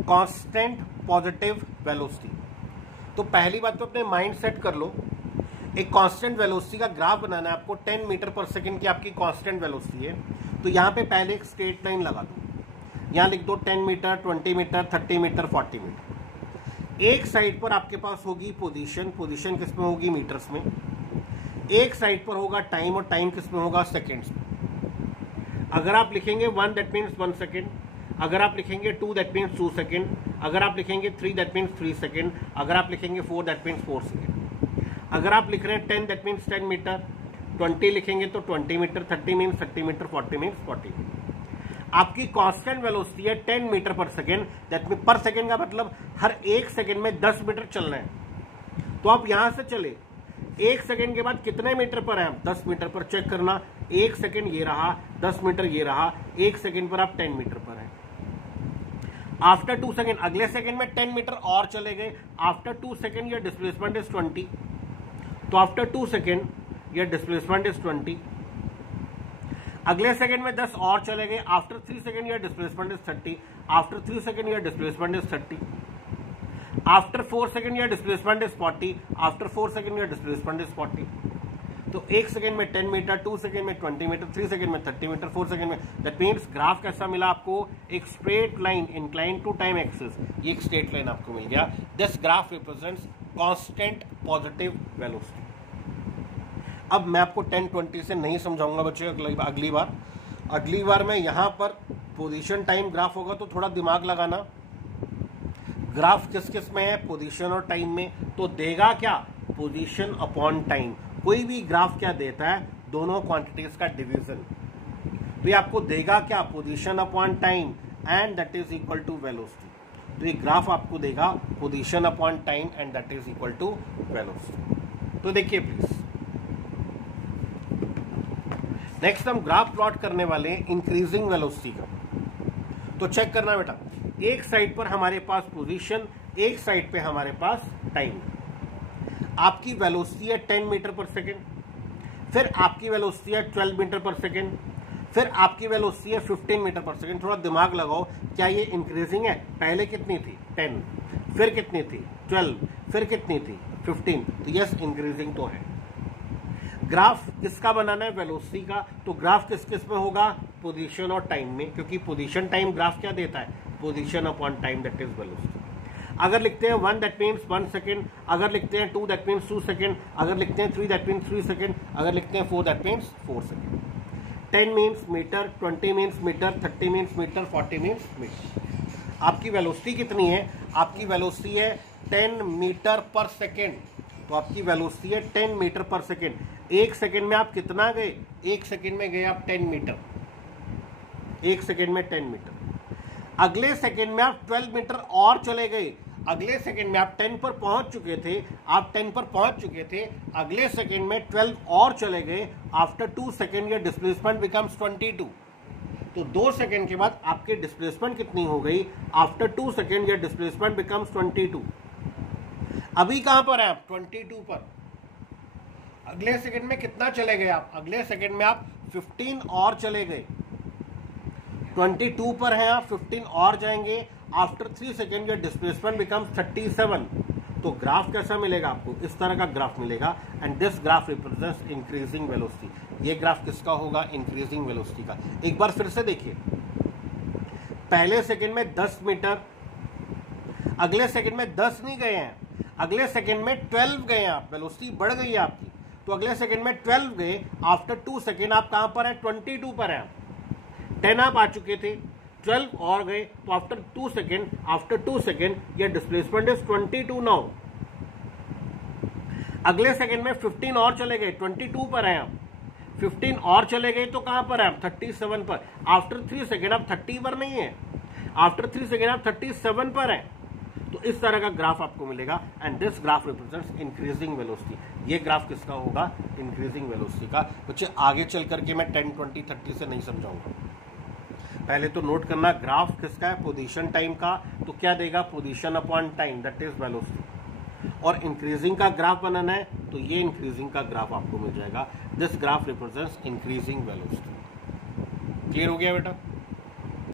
Constant positive velocity. तो पहली बात तो अपने माइंड सेट कर लो, एक कांस्टेंट वेलोसिटी का ग्राफ बनाना है आपको। 10 मीटर पर सेकंड की आपकी कांस्टेंट वेलोसिटी है, तो यहाँ पे पहले एक स्ट्रेट लाइन लगा दो, यहाँ लिख दो 10 मीटर, 20 मीटर, 30 मीटर, 40 मीटर। एक साइड पर आपके पास होगी पोजीशन, पोजीशन किस में होगी, मीटर्स में। एक साइड पर होगा टाइम, और टाइम किस में होगा, सेकेंड्स में। अगर आप लिखेंगे 1 दैट मीन्स 1 सेकेंड, अगर आप लिखेंगे 2 दैट मीन्स 2 सेकेंड, अगर आप लिखेंगे 3 दैट मीन्स 3 सेकेंड, अगर आप लिखेंगे 4 दैट मीन्स 4 सेकेंड। अगर आप लिख रहे हैं 10 दैट मीन्स 10 मीटर, 20 लिखेंगे तो 20 meter, 30 means 30 meter, 40 means 40 meter. आपकी कांस्टेंट वेलोसिटी है 10 meter per second, that mean per second का मतलब हर एक सेकेंड में 10 मीटर चलना है। तो आप यहां से चले, एक सेकेंड के बाद कितने मीटर पर है, 10 मीटर पर। चेक करना, एक सेकेंड ये रहा, 10 मीटर ये रहा, एक सेकेंड पर आप 10 मीटर पर है। आफ्टर 2 सेकेंड, अगले सेकेंड में 10 मीटर और चले गए। After 2 second your displacement is 20, तो after 2 second your displacement is 20। अगले सेकेंड में 10 और चले गए। After 3 second your displacement is 30, after 3 second your displacement is 30। After 4 second your displacement is 40, after 4 second your displacement is 40। तो एक second में 10 metre, 2 second में 20 मीटर, 3 सेकेंड में 30 मीटर, 4 सेकेंड में। दैट मीन्स ग्राफ कैसा मिला आपको, एक straight line incline to time axis, ये एक स्ट्रेट लाइन आपको मिल गया। This graph represents constant positive velocity. अब मैं आपको 10-20 से नहीं समझाऊंगा बच्चों, अगली बार मैं यहां पर पोजीशन टाइम ग्राफ होगा तो थोड़ा दिमाग लगाना। ग्राफ किस किस में है, पोजीशन और टाइम में। तो देगा क्या, पोजीशन अपॉन टाइम। कोई भी ग्राफ क्या देता है, दोनों क्वांटिटीज का डिवीजन। तो ये आपको देगा क्या, position upon time and that is equal to velocity. तो ये ग्राफ आपको देगा position upon time and that is equal to velocity. तो देखिए प्लीज, नेक्स्ट हम ग्राफ प्लॉट करने वाले हैं इंक्रीजिंग वेलोसिटी का। तो चेक करना बेटा, एक साइड पर हमारे पास पोजीशन, एक साइड पे हमारे पास टाइम। आपकी वेलोसिटी है 10 मीटर पर सेकेंड, फिर आपकी वेलोसिटी है 12 मीटर पर सेकेंड, फिर आपकी वेलोसिटी है 15 मीटर पर सेकेंड। थोड़ा दिमाग लगाओ, क्या ये इंक्रीजिंग है? पहले कितनी थी, 10, फिर कितनी थी, 12, फिर कितनी थी, 15। तो यस, इंक्रीजिंग तो है। ग्राफ किसका बनाना है, वेलोसिटी का। तो ग्राफ किस किस में होगा, पोजीशन और टाइम में, क्योंकि पोजीशन टाइम ग्राफ क्या देता है, position upon time that is velocity. अगर लिखते हैं 1 दैट मीन्स 1 सेकेंड, अगर लिखते हैं 2 दैट मीन्स 2 सेकेंड, अगर लिखते हैं 3 दैट मीन्स 3 सेकेंड, अगर लिखते हैं 4 that means 4 second. 10 means metre, 20 means metre, 30 means metre, 40 means metre. आपकी वेलोसिटी कितनी है, आपकी वेलोसिटी है 10 मीटर पर सेकेंड। तो आपकी वेलोसिटी है 10 मीटर पर सेकेंड। एक सेकेंड में आप कितना गए, एक सेकेंड में गए आप 10 मीटर, एक सेकेंड में 10 मीटर। अगले सेकेंड में आप 12 मीटर और चले गए। अगले सेकेंड में आप 10 पर पहुंच चुके थे, आप 10 पर पहुंच चुके थे, अगले सेकेंड में 12 और चले गए। After 2 second your displacement becomes 22। तो 2 सेकेंड के बाद आपकी डिस्प्लेसमेंट कितनी हो गई, after 2 second your displacement becomes 22। अभी कहां पर है आप, 22 पर। अगले सेकंड में कितना चले गए आप, अगले सेकंड में आप 15 और चले गए। 22 पर हैं आप, 15 और जाएंगे। After 3 second your displacement becomes 37। तो ग्राफ कैसा मिलेगा आपको, इस तरह का ग्राफ मिलेगा। And this graph represents increasing velocity. ये ग्राफ किसका होगा, इंक्रीजिंग वेलोसिटी का। एक बार फिर से देखिए, पहले सेकेंड में 10 मीटर, अगले सेकेंड में 10 नहीं गए हैं, अगले सेकेंड में 12 गए आप, वेलोसिटी बढ़ गई है आपकी। तो अगले सेकेंड में 12 गए। आफ्टर 2 सेकेंड आप कहां पर है, 22 पर है। 10 आप आ चुके थे, 12 और गए। तो आफ्टर 2 सेकेंड ये डिस्प्लेसमेंट इज 22 नाउ। अगले सेकेंड में 15 और चले गए, 22 पर है आप। 15 और चले गए तो कहां पर है आप, 37 पर। आफ्टर 3 सेकेंड आप 30 पर नहीं है, आफ्टर 3 सेकेंड आप 37 पर है। तो इस तरह का ग्राफ आपको मिलेगा। And this graph represents increasing velocity. ये ग्राफ किसका होगा, इंक्रीजिंग वेलोसिटी का। बच्चे आगे चल करके मैं 10, 20, 30 से नहीं समझाऊंगा। पहले तो नोट करना, ग्राफ किसका है, पोजीशन टाइम का। तो क्या देगा, position upon time that is velocity. और इंक्रीजिंग का ग्राफ बनाना है तो ये इंक्रीजिंग का ग्राफ आपको मिल जाएगा। This graph represents increasing velocity. Clear हो गया बेटा।